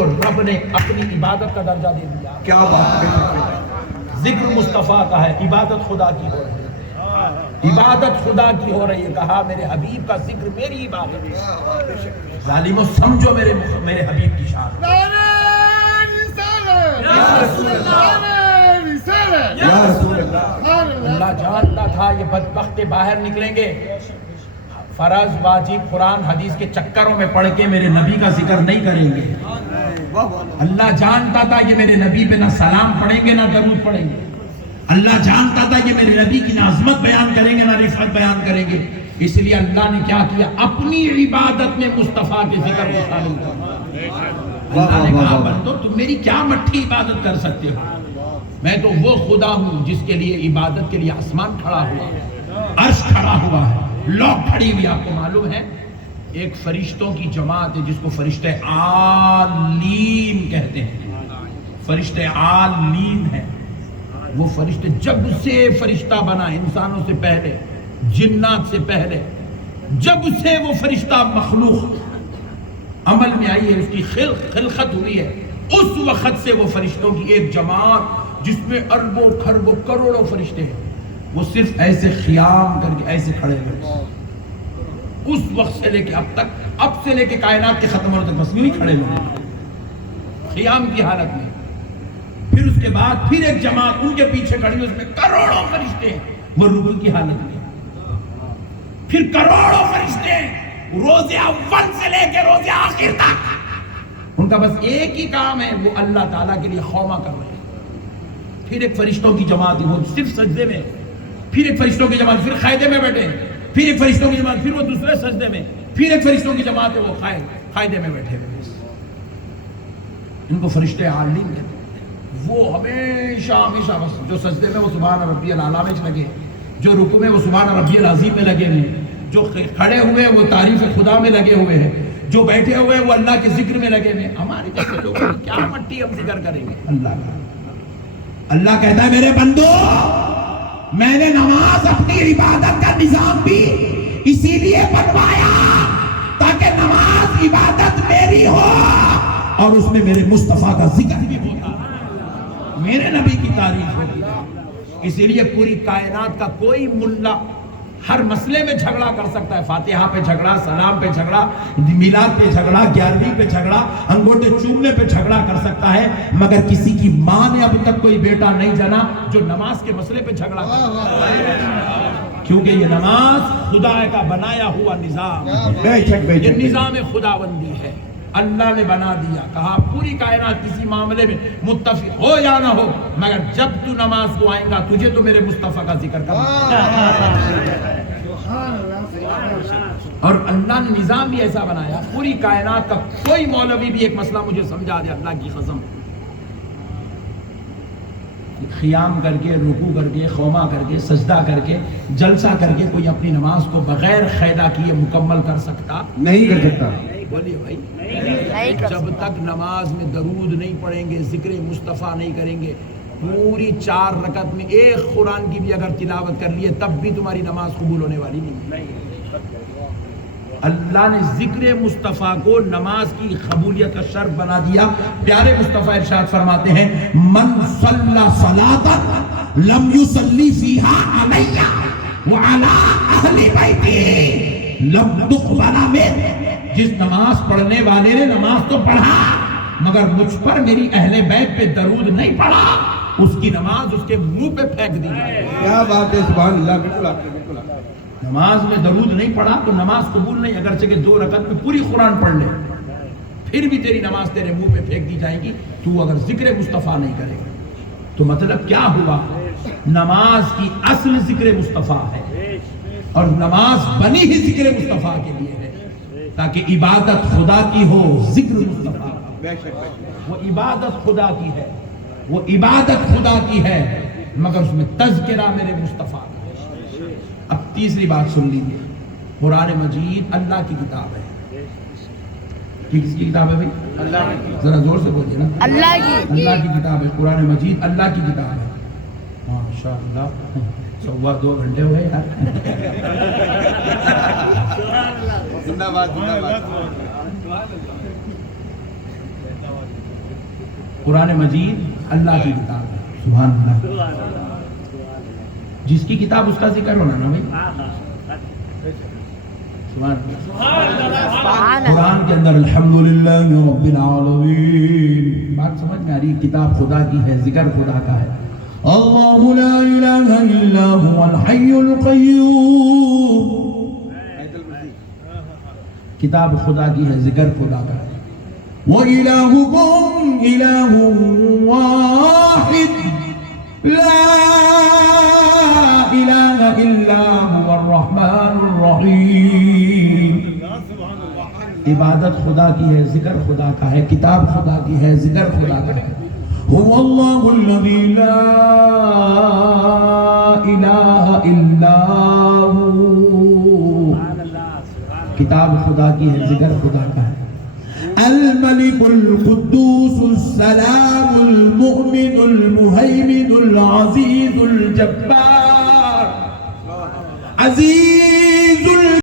کو رب نے اپنی عبادت کا درجہ دے دیا. کیا بات ہے. ذکر مصطفیٰ کا ہے، عبادت خدا کی ہو رہی ہے، عبادت خدا کی ہو رہی ہے. کہا میرے حبیب کا ذکر میری عبادت ہے. ظالموں سمجھو میرے حبیب کی شان. یا رسول اللہ. اللہ جانتا تھا یہ بدبخت باہر نکلیں گے، فرض واجب قرآن حدیث کے چکروں میں پڑھ کے میرے نبی کا ذکر نہیں کریں گے. اللہ جانتا تھا یہ میرے نبی پہ نہ سلام پڑھیں گے نہ درود پڑھیں گے. اللہ جانتا تھا یہ میرے نبی کی نہ عظمت بیان کریں گے نہ رفعت بیان کریں گے. اس لیے اللہ نے کیا کیا؟ اپنی عبادت میں مصطفیٰ کے ذکر کو شامل کیا. اللہ نے کہا بندو تم میری کیا مٹھی عبادت کر سکتے ہو؟ میں تو وہ خدا ہوں جس کے لیے عبادت کے لیے آسمان کھڑا ہوا ہے، عرش کھڑا ہوا ہے، لوگ کھڑی ہوئی. آپ کو معلوم ہے ایک فرشتوں کی جماعت ہے جس کو فرشتے عالین کہتے ہیں. فرشتے عالین ہیں وہ فرشتے. جب سے فرشتہ بنا انسانوں سے پہلے، جنات سے پہلے، جب سے وہ فرشتہ مخلوق عمل میں آئی ہے، اس کی خلقت ہوئی ہے، اس وقت سے وہ فرشتوں کی ایک جماعت جس میں اربوں کھربوں کروڑوں فرشتے ہیں، وہ صرف ایسے خیام کر کے ایسے کھڑے ہوئے. اس وقت سے لے کے اب تک، اب سے لے کے کائنات کے ختم ہونے تک بس یوں ہی کھڑے ہوئے خیام کی حالت میں. پھر اس کے بعد پھر ایک جماعت ان کے پیچھے کھڑی ہوئی، اس میں کروڑوں فرشتے ہیں، وہ رکوع کی حالت میں. پھر کروڑوں فرشتے روز اول سے لے کے روز آخر تک، ان کا بس ایک ہی کام ہے، وہ اللہ تعالیٰ کے لیے خوما کر رہے ہیں. پھر ایک فرشتوں کی جماعت ہے وہ صرف سجدے میں، پھر ایک فرشتوں کی جماعت پھر قاعدے میں بیٹھے، پھر ایک فرشتوں کی جماعت پھر وہ دوسرے سجدے میں، پھر ایک فرشتوں کی جماعت ہے وہ قاعدے میں بیٹھے ہوئے. ان کو فرشتے عالین کہتے ہیں. وہ ہمیشہ ہمیشہ بس جو سجدے میں وہ سبحان ربی الاعلیٰ میں لگے، جو رکوع میں وہ سبحان ربی العظیم میں لگے ہیں، جو کھڑے ہوئے وہ تعریف خدا میں لگے ہوئے ہیں، جو بیٹھے ہوئے وہ اللہ کے ذکر میں لگے ہوئے. ہمارے جیسے لوگ کیا مٹی ہم ذکر کریں گے اللہ کا. اللہ کہتا ہے میرے بندو میں نے نماز اپنی عبادت کا نظام بھی اسی لیے بنوایا تاکہ نماز عبادت میری ہو اور اس میں میرے مصطفیٰ کا ذکر بھی ہوتا، میرے نبی کی تعریف ہوتی. اسی لیے پوری کائنات کا کوئی ملا ہر مسئلے میں جھگڑا کر سکتا ہے. فاتحہ پہ جھگڑا، سلام پہ جھگڑا، میلاد پہ جھگڑا، 11ویں پہ جھگڑا، انگوٹھے چومنے پہ جھگڑا کر سکتا ہے، مگر کسی کی ماں نے اب تک کوئی بیٹا نہیں جنا جو نماز کے مسئلے پہ جھگڑا کرتا ہے. کیونکہ یہ نماز خدا کا بنایا ہوا نظام ہے، یہ نظام خداوندی ہے، اللہ نے بنا دیا. کہا پوری کائنات کسی معاملے میں متفق ہو یا نہ ہو، مگر جب تو نماز کو آئیں گا تجھے تو میرے مصطفیٰ کا ذکر کرنا. اور اللہ نے نظام بھی ایسا بنایا، پوری کائنات کا کوئی مولوی بھی ایک مسئلہ مجھے سمجھا دے اللہ کی قسم، خیام کر کے، رکوع کر کے، خوما کر کے، سجدہ کر کے، جلسہ کر کے کوئی اپنی نماز کو بغیر قیدا کیے مکمل کر سکتا نہیں کر سکتا. بولیے بھائی، جب تک نماز میں درود نہیں پڑھیں گے، ذکر مصطفیٰ نہیں کریں گے، پوری 4 رکعت میں ایک قرآن کی بھی اگر تلاوت کر لیے تب بھی تمہاری نماز قبول ہونے والی نہیں. اللہ نے ذکر مصطفیٰ کو نماز کی قبولیت کا شرط بنا دیا. پیارے مصطفیٰ ارشاد فرماتے ہیں من صلی صلاۃ لم یصلی فیہا علی وعلی اہل بیتی لم تقبل منہ. جس نماز پڑھنے والے نے نماز تو پڑھا مگر مجھ پر میری اہل بیت پہ درود نہیں پڑھا، اس کی نماز اس کے منہ پہ پھینک دی جائے. کیا بات ہے، سبحان اللہ. بالکل آپ نے بالکل نماز میں درود نہیں پڑھا تو نماز قبول نہیں، اگرچہ کہ 2 رکعت میں پوری قرآن پڑھ لے پھر بھی تیری نماز تیرے منہ پہ پھینک دی جائے گی، تو اگر ذکر مصطفیٰ نہیں کرے گا. تو مطلب کیا ہوا؟ نماز کی اصل ذکر مصطفیٰ ہے اور نماز بنی ہی ذکر مصطفیٰ کے لیے ہے تاکہ عبادت خدا کی ہو. ذکر مصطفیٰ وہ عبادت خدا کی ہے، وہ عبادت خدا کی ہے مگر اس میں تذکرہ میرے مصطفیٰ. اب تیسری بات سن لیجیے، قرآن مجید اللہ کی کتاب ہے. یہ کس کی کتاب ہے بھائی؟ اللہ کی. ذرا زور سے بولیے نا. اللہ کی کتاب ہے. قرآن مجید اللہ کی کتاب ہے. ماشاءاللہ 2 گھنٹے ہوئے یار. زندہ باد زندہ باد. قرآن مجید اللہ کی کتاب ہے. سبحان اللہ. جس کی کتاب اس کا ذکر ہونا نا بھائی. سبحان اللہ. قرآن کے اندر الحمدللہ رب العالمین بات سمجھ میں آ رہی. کتاب خدا کی ہے, ذکر خدا کا ہے. اللہ لا الہ الا هو الحی القیوم. کتاب خدا کی ہے, ذکر خدا کا ہے. وَإِلَٰهُكُمْ إِلَٰهٌ وَاحِدٌ لَا إِلَٰهَ إِلَّا هُوَ الرَّحْمَٰنُ الرَّحِيمُ. عبادت خدا کی ہے, ذکر خدا کا ہے, کتاب خدا کی ہے, ذکر خدا کا ہے. هُوَ اللَّهُ الَّذِي لَا إِلَٰهَ إِلَّا هُوَ. کتاب خدا کی ہے, ذکر خدا کا ہے. الملك القدوس السلام المؤمن المهيمن العزيز الجبار عزيز